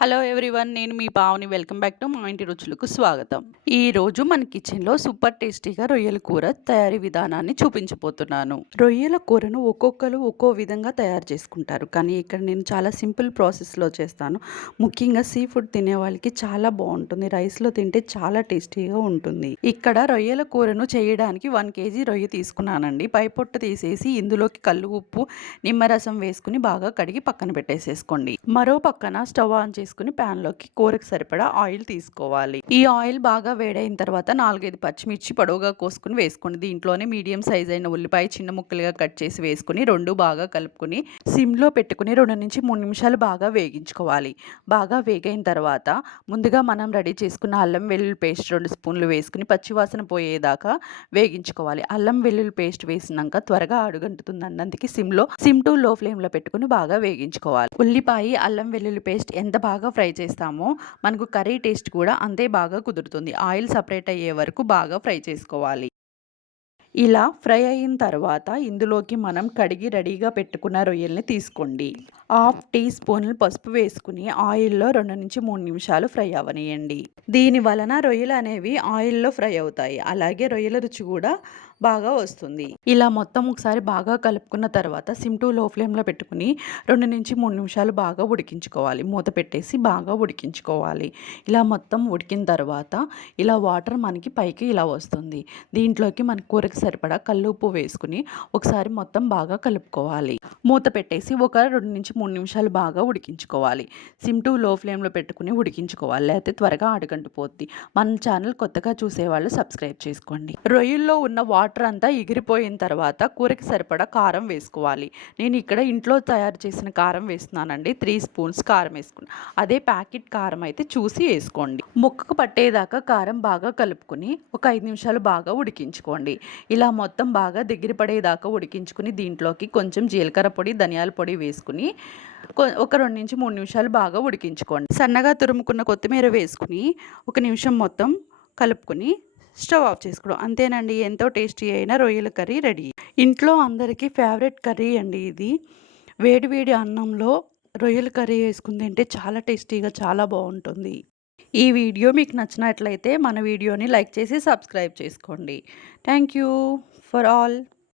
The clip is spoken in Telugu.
హలో ఎవ్రీవన్, నేను మీ పావని. వెల్కమ్ బ్యాక్ టు మా ఇంటి రుచులకు స్వాగతం. ఈరోజు మన కిచెన్లో సూపర్ టేస్టీగా రొయ్యల కూర తయారీ విధానాన్ని చూపించబోతున్నాను. రొయ్యల కూరను ఒక్కొక్కరు ఒక్కో విధంగా తయారు చేసుకుంటారు, కానీ ఇక్కడ నేను చాలా సింపుల్ ప్రాసెస్లో చేస్తాను. ముఖ్యంగా సీ ఫుడ్ తినే వాళ్ళకి చాలా బాగుంటుంది. రైస్లో తింటే చాలా టేస్టీగా ఉంటుంది. ఇక్కడ రొయ్యల కూరను చేయడానికి 1 కేజీ రొయ్య తీసుకున్నానండి. పై పొట్టు తీసేసి ఇందులోకి కల్లు ఉప్పు, నిమ్మరసం వేసుకుని బాగా కడిగి పక్కన పెట్టేసేసుకోండి. మరో పక్కన స్టవ్ ఆన్ చేసుకుని ప్యాన్లోకి కూరకు సరిపడా ఆయిల్ తీసుకోవాలి. ఈ ఆయిల్ బాగా వేడైన తర్వాత 4-5 పచ్చిమిర్చి పొడవుగా కోసుకుని వేసుకోండి. దీంట్లోనే మీడియం సైజ్ అయిన ఉల్లిపాయ చిన్న ముక్కలుగా కట్ చేసి వేసుకుని రెండు బాగా కలుపుకుని సిమ్లో పెట్టుకుని 2-3 నిమిషాలు బాగా వేగించుకోవాలి. బాగా వేగైన తర్వాత ముందుగా మనం రెడీ చేసుకున్న అల్లం వెల్లుల్లి పేస్ట్ 2 స్పూన్లు వేసుకుని పచ్చివాసన పోయేదాకా వేగించుకోవాలి. అల్లం వెల్లుల్లి పేస్ట్ వేసినాక త్వరగా అడుగంటుతుందండి, అందుకే సిమ్ టు లో ఫ్లేమ్లో పెట్టుకుని బాగా వేగించుకోవాలి. ఉల్లిపాయ అల్లం వెల్లుల్లి పేస్ట్ ఎంత బాగా ఫ్రై చేస్తామో మనకు కర్రీ టేస్ట్ కూడా అంతే బాగా కుదురుతుంది. ఆయిల్ సపరేట్ అయ్యే వరకు బాగా ఫ్రై చేసుకోవాలి. ఇలా ఫ్రై అయిన తర్వాత ఇందులోకి మనం కడిగి రెడీగా పెట్టుకున్న రొయ్యల్ని తీసుకోండి. 1/2 టీ స్పూన్లు పసుపు వేసుకుని ఆయిల్లో 2-3 నిమిషాలు ఫ్రై అవ్వనియండి. దీని వలన రొయ్యలు అనేవి ఆయిల్లో ఫ్రై అవుతాయి, అలాగే రొయ్యల రుచి కూడా బాగా వస్తుంది. ఇలా మొత్తం ఒకసారి బాగా కలుపుకున్న తర్వాత సిమ్ టు లో ఫ్లేమ్లో పెట్టుకుని 2-3 నిమిషాలు బాగా ఉడికించుకోవాలి. మూత పెట్టేసి బాగా ఉడికించుకోవాలి. ఇలా మొత్తం ఉడికిన తర్వాత ఇలా వాటర్ మనకి పైకి ఇలా వస్తుంది. దీంట్లోకి మన కూరకు సరిపడా కల్లుప్పు వేసుకుని ఒకసారి మొత్తం బాగా కలుపుకోవాలి. మూత పెట్టేసి ఒక 2-3 నిమిషాలు బాగా ఉడికించుకోవాలి. సిమ్ టు లో ఫ్లేమ్లో పెట్టుకుని ఉడికించుకోవాలి, లేకపోతే త్వరగా అడుగంటిపోద్ది. మన ఛానల్ కొత్తగా చూసేవాళ్ళు సబ్స్క్రైబ్ చేసుకోండి. రొయ్యల్లో ఉన్న వాటర్ అంతా ఎగిరిపోయిన తర్వాత కూరకి సరిపడా కారం వేసుకోవాలి. నేను ఇక్కడ ఇంట్లో తయారు చేసిన కారం వేస్తున్నానండి. 3 స్పూన్స్ కారం వేసుకున్నాను. అదే ప్యాకెట్ కారం అయితే చూసి వేసుకోండి. ముక్కకు పట్టేదాకా కారం బాగా కలుపుకొని ఒక 5 నిమిషాలు బాగా ఉడికించుకోండి. ఇలా మొత్తం బాగా దగ్గర పడేదాకా ఉడికించుకుని దీంట్లోకి కొంచెం జీలకర్ర పొడి, ధనియాల పొడి వేసుకుని ఒక 2-3 నిమిషాలు బాగా ఉడికించుకోండి. సన్నగా తురుముకున్న కొత్తిమీర వేసుకుని 1 నిమిషం మొత్తం కలుపుకొని స్టవ్ ఆఫ్ చేసుకోవడం. అంతేనండి, ఎంతో టేస్టీ అయిన రొయ్యల కర్రీ రెడీ. ఇంట్లో అందరికీ ఫేవరెట్ కర్రీ అండి ఇది. వేడి వేడి అన్నంలో రొయ్యల కర్రీ వేసుకుని తింటే చాలా టేస్టీగా చాలా బాగుంటుంది. ఈ వీడియో మీకు నచ్చినట్లయితే మన వీడియోని లైక్ చేసి సబ్స్క్రైబ్ చేసుకోండి. Thank you for all.